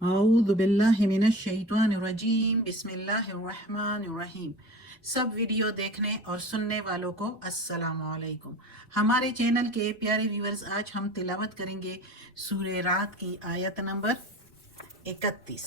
اعوذ باللہ من الشیطان الرجیم بسم اللہ الرحمن الرحیم۔ سب ویڈیو دیکھنے اور سننے والوں کو السلام علیکم۔ ہمارے چینل کے پیارے ویورز، آج ہم تلاوت کریں گے سورہ رعد کی آیت نمبر 31۔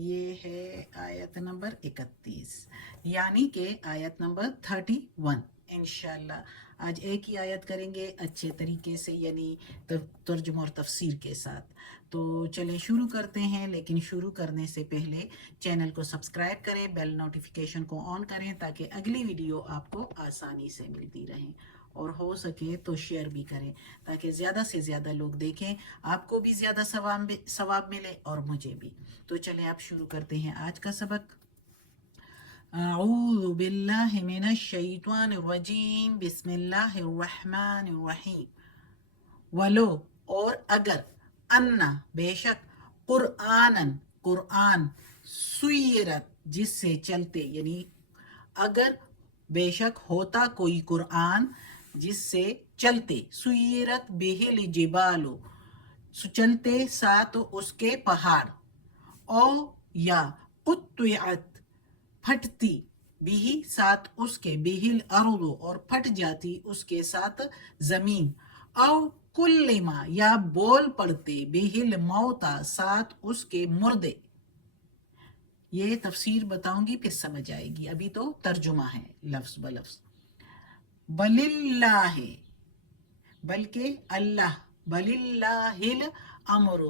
یہ ہے آیت نمبر 31، یعنی کہ آیت نمبر 31۔ انشاءاللہ آج ایک ہی آیت کریں گے اچھے طریقے سے، یعنی ترجمہ اور تفسیر کے ساتھ۔ تو چلیں شروع کرتے ہیں، لیکن شروع کرنے سے پہلے چینل کو سبسکرائب کریں، بیل نوٹیفیکیشن کو آن کریں تاکہ اگلی ویڈیو آپ کو آسانی سے ملتی رہیں، اور ہو سکے تو شیئر بھی کریں تاکہ زیادہ سے زیادہ لوگ دیکھیں، آپ کو بھی زیادہ ثواب ملے اور مجھے بھی۔ تو چلیں آپ شروع کرتے ہیں آج کا سبق۔ اعوذ باللہ من الشیطان الرجیم بسم اللہ الرحمن الرحیم۔ ولو اور اگر، انا بے شک، قرآن سیرت جس سے چلتے، یعنی اگر بے شک ہوتا کوئی قرآن جس سے چلتے، سیرت بہل جبالو چلتے ساتھ اس کے پہاڑ، او یا قطعت پھٹتی، بھی ساتھ اس کے، بہل ارض اور پھٹ جاتی اس کے ساتھ زمین، او کلما یا بول پڑتے، بہل موتا ساتھ اس کے مردے۔ یہ تفسیر بتاؤں گی پھر سمجھ آئے گی، ابھی تو ترجمہ ہے لفظ بلفظ۔ بللہ بلکہ اللہ، بللہ الامر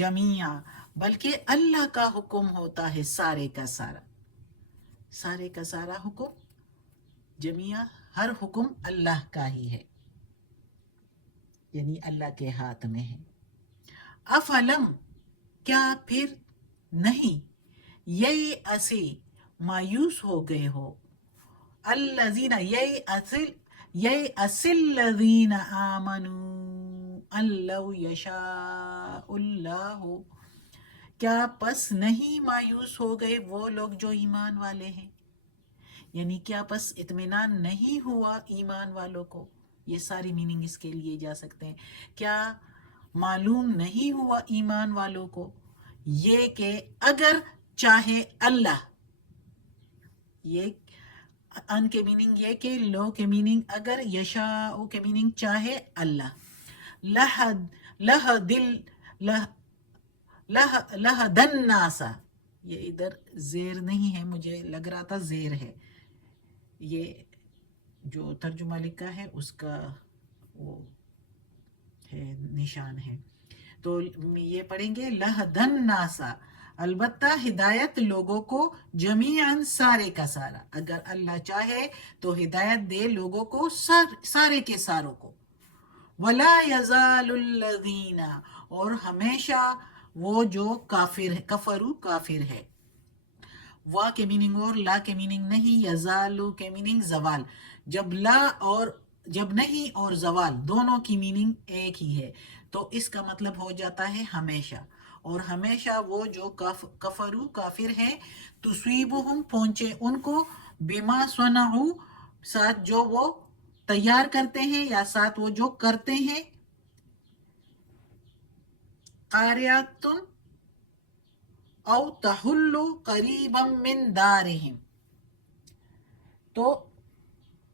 جمیعا بلکہ اللہ کا حکم ہوتا ہے سارے کا سارا، سارے کا سارا حکم، جمیعا ہر حکم اللہ کا ہی ہے، یعنی اللہ کے ہاتھ میں ہے۔ افلم کیا پھر نہیں، یئی اسی مایوس ہو گئے ہو، الذین یئی اصل الذین آمنوا ان لو یشاء اللہ، کیا پس نہیں مایوس ہو گئے وہ لوگ جو ایمان والے ہیں، یعنی کیا پس اطمینان نہیں ہوا ایمان والوں کو۔ یہ ساری میننگ اس کے لیے جا سکتے ہیں۔ کیا معلوم نہیں ہوا ایمان والوں کو یہ کہ اگر چاہے اللہ، یہ ان کے میننگ یہ کہ لو کے میننگ اگر، یشاء کے میننگ چاہے اللہ، لہدن ناسا، یہ ادھر زیر نہیں ہے، مجھے لگ رہا تھا زیر ہے، یہ جو ترجمہ لکھا ہے اس کا وہ ہے، نشان ہے، تو یہ پڑھیں گے لہدن ناسا، البتہ ہدایت لوگوں کو، جمیعاً سارے کا سارا، اگر اللہ چاہے تو ہدایت دے لوگوں کو، سارے کے ساروں کو۔ ولا یزال الذین اور ہمیشہ وہ جو کافر ہے، کفرو کافر ہے، وا کے میننگ اور لا کے میننگ نہیں، یزالو کے میننگ زوال، جب نہیں اور زوال دونوں کی میننگ ایک ہی ہے تو اس کا مطلب ہو جاتا ہے ہمیشہ، اور ہمیشہ وہ جو کفرو کافر ہے، تصیبہم پہنچے ان کو، بما صنعوا ساتھ جو وہ تیار کرتے ہیں یا ساتھ وہ جو کرتے ہیں، قاریاتن او تحل قریبا من دارہم، تو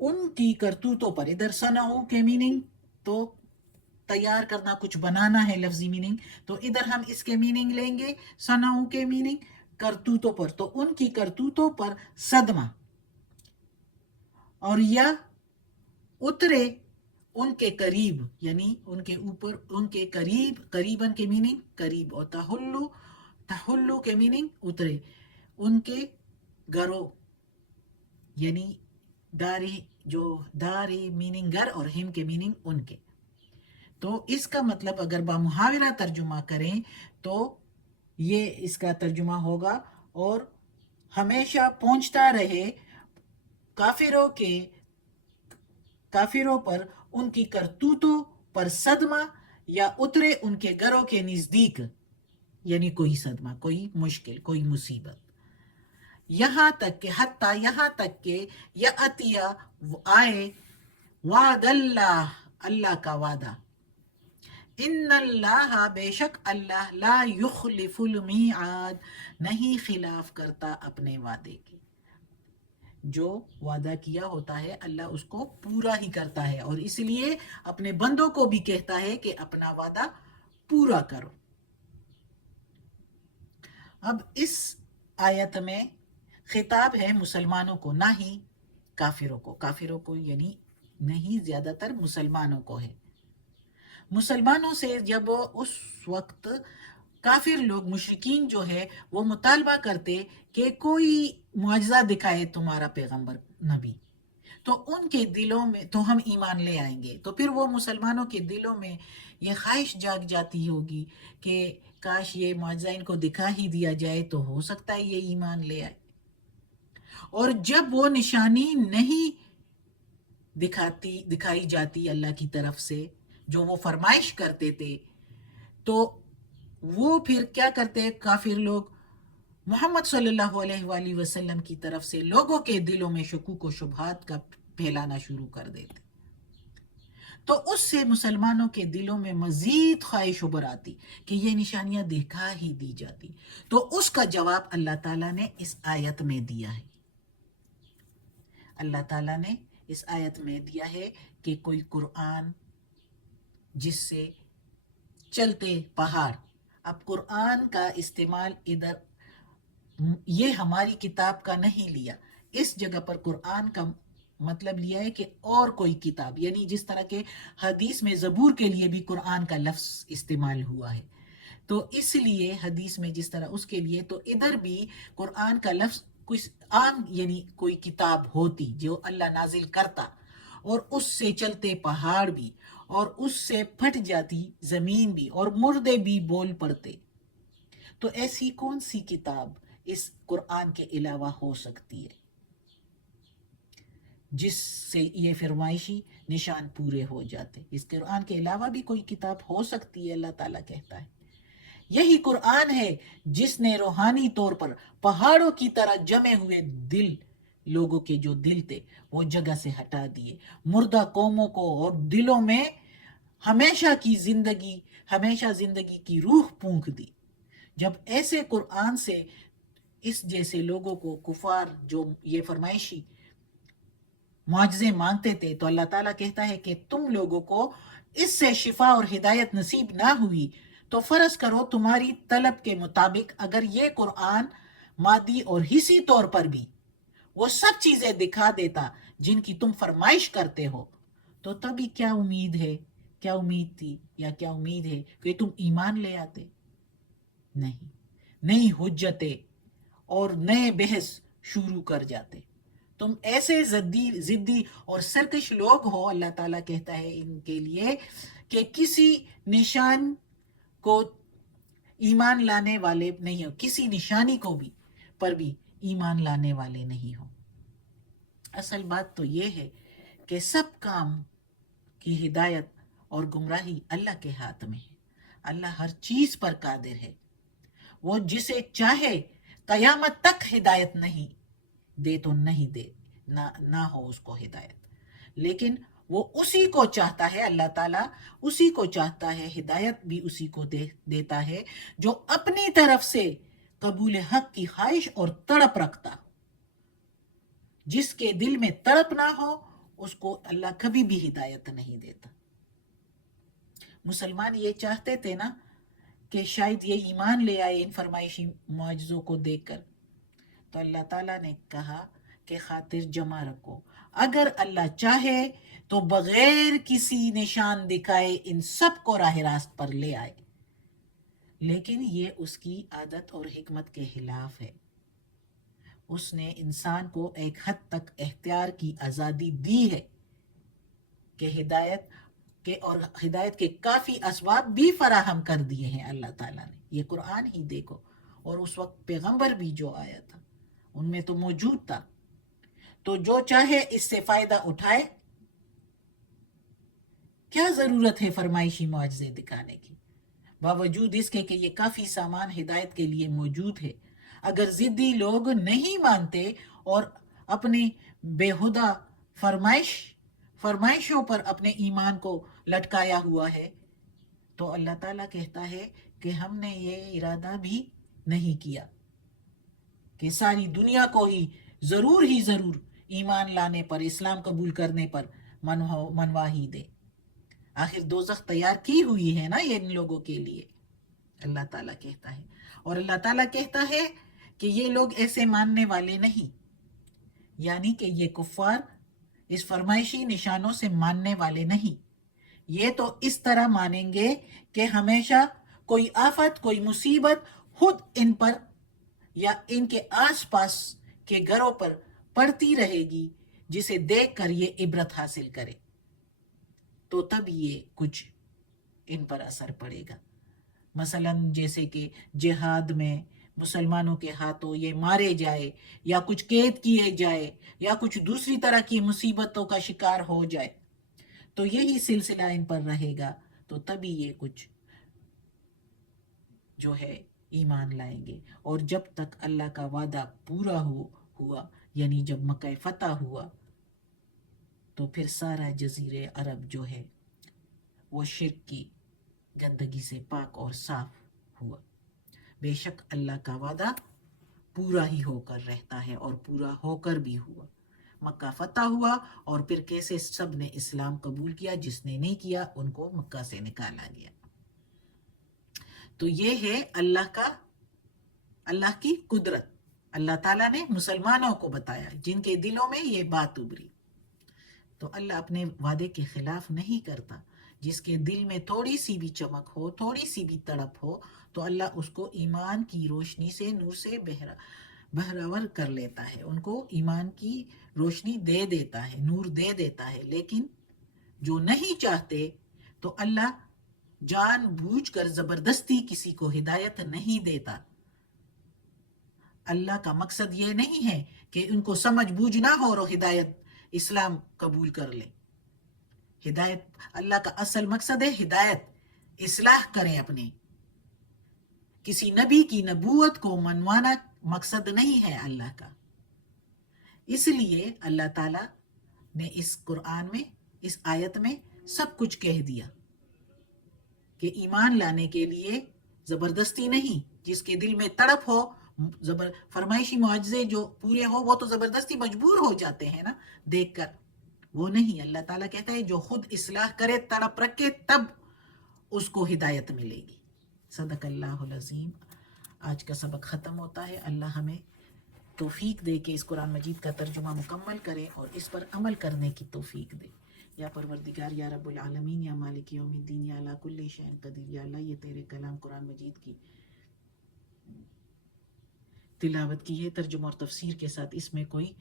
ان کی کرتوتوں پر، ادھر صنعوا کے میننگ تو تیار کرنا، کچھ بنانا ہے لفظی میننگ، تو ادھر ہم اس کے میننگ لیں گے صنعوا کے میننگ کرتوتوں پر، تو ان کی کرتوتوں پر صدمہ، اور یا اترے ان کے قریب، یعنی ان کے اوپر، ان کے قریب، قریباً کے میننگ قریب، اور تحلو کے میننگ اترے ان کے گھروں، یعنی داری، جو داری میننگ گھر اور ہم کے میننگ ان کے، تو اس کا مطلب اگر بمحاورہ ترجمہ کریں تو یہ اس کا ترجمہ ہوگا، اور ہمیشہ پہنچتا رہے کافروں پر ان کی کرتوتوں پر صدمہ، یا اترے ان کے گھروں کے نزدیک، یعنی کوئی صدمہ، کوئی مشکل، کوئی مصیبت، یہاں تک کہ حتیٰ یہاں تک کہ یاتیا آئے، وعد اللہ، اللہ کا وعدہ، ان اللہ بے شک اللہ لا یخلف المیعاد نہیں خلاف کرتا اپنے وعدے کے. جو وعدہ کیا ہوتا ہے اللہ اس کو پورا ہی کرتا ہے، اور اس لیے اپنے بندوں کو بھی کہتا ہے کہ اپنا وعدہ پورا کرو. اب اس آیت میں خطاب ہے مسلمانوں کو، نہ ہی کافروں کو. کافروں کو یعنی نہیں، زیادہ تر مسلمانوں کو ہے. مسلمانوں سے جب اس وقت کافر لوگ مشرکین جو ہے وہ مطالبہ کرتے کہ کوئی معجزہ دکھائے تمہارا پیغمبر نبی، تو ان کے دلوں میں تو ہم ایمان لے آئیں گے. تو پھر وہ مسلمانوں کے دلوں میں یہ خواہش جاگ جاتی ہوگی کہ کاش یہ معجزہ ان کو دکھا ہی دیا جائے تو ہو سکتا ہے یہ ایمان لے آئے. اور جب وہ نشانی نہیں دکھائی جاتی اللہ کی طرف سے جو وہ فرمائش کرتے تھے، تو وہ پھر کیا کرتے کافر لوگ؟ محمد صلی اللہ علیہ وآلہ وسلم کی طرف سے لوگوں کے دلوں میں شکوک و شبہات کا پھیلانا شروع کر دیتے. تو اس سے مسلمانوں کے دلوں میں مزید خواہش ابھر آتی کہ یہ نشانیاں دکھا ہی دی جاتی. تو اس کا جواب اللہ تعالیٰ نے اس آیت میں دیا ہے. اللہ تعالیٰ نے اس آیت میں دیا ہے کہ کوئی قرآن جس سے چلتے پہاڑ. اب قرآن کا استعمال ادھر یہ ہماری کتاب کا نہیں لیا، اس جگہ پر قرآن کا مطلب لیا ہے کہ اور کوئی کتاب، یعنی جس طرح کے حدیث میں زبور کے لیے بھی قرآن کا لفظ استعمال ہوا ہے، تو اس لیے حدیث میں جس طرح اس کے لیے، تو ادھر بھی قرآن کا لفظ کچھ عام یعنی کوئی کتاب ہوتی جو اللہ نازل کرتا، اور اس سے چلتے پہاڑ بھی، اور اس سے پھٹ جاتی زمین بھی، اور مردے بھی بول پڑتے. تو ایسی کون سی کتاب اس قرآن کے علاوہ ہو سکتی ہے جس سے یہ فرمائشی نشان پورے ہو جاتے؟ اس قرآن کے علاوہ بھی کوئی کتاب ہو سکتی ہے، اللہ تعالیٰ کہتا ہے. یہی قرآن ہے جس نے روحانی طور پر پہاڑوں کی طرح جمے ہوئے دل، لوگوں کے جو دل تھے وہ جگہ سے ہٹا دیے، مردہ قوموں کو اور دلوں میں ہمیشہ زندگی کی روح پونک دی. جب ایسے قرآن سے اس جیسے لوگوں کو، کفار جو یہ فرمائشی معجزے مانگتے تھے، تو اللہ تعالیٰ کہتا ہے کہ تم لوگوں کو اس سے شفا اور ہدایت نصیب نہ ہوئی تو فرض کرو تمہاری طلب کے مطابق اگر یہ قرآن مادی اور حصی طور پر بھی وہ سب چیزیں دکھا دیتا جن کی تم فرمائش کرتے ہو، تو تبھی کیا امید ہے، کیا امید تھی یا کیا امید ہے کہ تم ایمان لے آتے؟ نہیں، نئی حجتیں اور نئے بحث شروع کر جاتے. تم ایسے ضدی اور سرکش لوگ ہو، اللہ تعالیٰ کہتا ہے ان کے لیے، کہ کسی نشان کو ایمان لانے والے نہیں ہو، کسی نشانی کو بھی پر بھی ایمان لانے والے نہیں ہو. اصل بات تو یہ ہے کہ سب کام کی ہدایت اور گمراہی اللہ کے ہاتھ میں ہے. اللہ ہر چیز پر قادر ہے. وہ جسے چاہے قیامت تک ہدایت نہیں دے تو نہیں دے، نہ ہو اس کو ہدایت، لیکن وہ اسی کو چاہتا ہے، اللہ تعالیٰ اسی کو چاہتا ہے، ہدایت بھی اسی کو دیتا ہے جو اپنی طرف سے قبول حق کی خواہش اور تڑپ رکھتا. جس کے دل میں تڑپ نہ ہو اس کو اللہ کبھی بھی ہدایت نہیں دیتا. مسلمان یہ چاہتے تھے نا کہ شاید یہ ایمان لے آئے ان فرمائشی معجزوں کو دیکھ کر، تو اللہ تعالیٰ نے کہا کہ خاطر جمع رکھو، اگر اللہ چاہے تو بغیر کسی نشان دکھائے ان سب کو راہ راست پر لے آئے، لیکن یہ اس کی عادت اور حکمت کے خلاف ہے. اس نے انسان کو ایک حد تک اختیار کی آزادی دی ہے کہ ہدایت کے کافی اسباب بھی فراہم کر دیے ہیں اللہ تعالیٰ نے. یہ قرآن ہی دیکھو، اور اس وقت پیغمبر بھی جو آیا تھا ان میں تو موجود تھا. تو جو چاہے اس سے فائدہ اٹھائے. کیا ضرورت ہے فرمائشی معجزے دکھانے کی؟ باوجود اس کے کہ یہ کافی سامان ہدایت کے لیے موجود ہے. اگر ضدی لوگ نہیں مانتے اور اپنی بےہودہ فرمائشوں پر اپنے ایمان کو لٹکایا ہوا ہے، تو اللہ تعالیٰ کہتا ہے کہ ہم نے یہ ارادہ بھی نہیں کیا کہ ساری دنیا کو ہی ضرور ایمان لانے پر، اسلام قبول کرنے پر منوا ہی دے. آخر دوزخ تیار کی ہوئی ہے نا یہ ان لوگوں کے لیے، اللہ تعالیٰ کہتا ہے. اور اللہ تعالیٰ کہتا ہے کہ یہ لوگ ایسے ماننے والے نہیں، یعنی کہ یہ کفار اس فرمائشی نشانوں سے ماننے والے نہیں. یہ تو اس طرح مانیں گے کہ ہمیشہ کوئی آفت، کوئی مصیبت خود ان پر یا ان کے آس پاس کے گھروں پر پڑتی رہے گی، جسے دیکھ کر یہ عبرت حاصل کرے، تو تب یہ کچھ ان پر اثر پڑے گا. مثلا جیسے کہ جہاد میں مسلمانوں کے ہاتھوں یہ مارے جائے یا کچھ قید کیے جائے یا کچھ دوسری طرح کی مصیبتوں کا شکار ہو جائے، تو یہی سلسلہ ان پر رہے گا، تو تبھی یہ کچھ جو ہے ایمان لائیں گے. اور جب تک اللہ کا وعدہ پورا ہوا، یعنی جب مکہ فتح ہوا، تو پھر سارا جزیرے عرب جو ہے وہ شرک کی گندگی سے پاک اور صاف ہوا. بے شک اللہ کا وعدہ پورا ہی ہو کر رہتا ہے، اور پورا ہو کر بھی ہوا. مکہ فتح ہوا، اور پھر کیسے سب نے اسلام قبول کیا، جس نے نہیں کیا ان کو مکہ سے نکالا گیا. تو یہ ہے اللہ کی قدرت. اللہ تعالیٰ نے مسلمانوں کو بتایا جن کے دلوں میں یہ بات ابری. تو اللہ اپنے وعدے کے خلاف نہیں کرتا. جس کے دل میں تھوڑی سی بھی چمک ہو، تھوڑی سی بھی تڑپ ہو، تو اللہ اس کو ایمان کی روشنی سے، نور سے بہراور کر لیتا ہے، ان کو ایمان کی روشنی دے دیتا ہے، نور دے دیتا ہے. لیکن جو نہیں چاہتے تو اللہ جان بوجھ کر زبردستی کسی کو ہدایت نہیں دیتا. اللہ کا مقصد یہ نہیں ہے کہ ان کو سمجھ بوجھ نہ ہو اور ہدایت اسلام قبول کر لے. ہدایت اللہ کا اصل مقصد ہے ہدایت، اصلاح کریں اپنے. کسی نبی کی نبوت کو منوانا مقصد نہیں ہے اللہ کا. اس لیے اللہ تعالیٰ نے اس قرآن میں، اس آیت میں سب کچھ کہہ دیا کہ ایمان لانے کے لیے زبردستی نہیں. جس کے دل میں تڑپ ہو، فرمائشی معجزے جو پورے ہو، وہ تو زبردستی مجبور ہو جاتے ہیں نا دیکھ کر. وہ نہیں، اللہ تعالیٰ کہتا ہے جو خود اصلاح کرے، تڑپ رکھے، تب اس کو ہدایت ملے گی. صدق اللہ العظیم. آج کا سبق ختم ہوتا ہے. اللہ ہمیں توفیق دے کہ اس قرآن مجید کا ترجمہ مکمل کرے اور اس پر عمل کرنے کی توفیق دے. یا پروردگار، یا رب العالمین، یا مالک یوم الدین، یا علی کل شیء قدیر، یا اللہ یہ تیرے کلام قرآن مجید کی تلاوت کی ہے، ترجمہ اور تفسیر کے ساتھ اس میں کوئی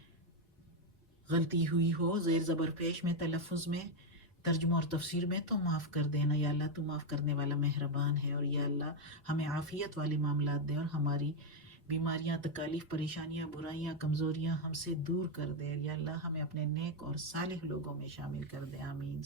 غلطی ہوئی ہو، زیر زبر پیش میں، تلفظ میں، ترجمہ اور تفسیر میں، تو معاف کر دینا. یا اللہ تو معاف کرنے والا مہربان ہے. اور یا اللہ ہمیں عافیت والے معاملات دے اور ہماری بیماریاں، تکالیف، پریشانیاں، برائیاں، کمزوریاں ہم سے دور کر دے. یا اللہ ہمیں اپنے نیک اور صالح لوگوں میں شامل کر دے. آمین.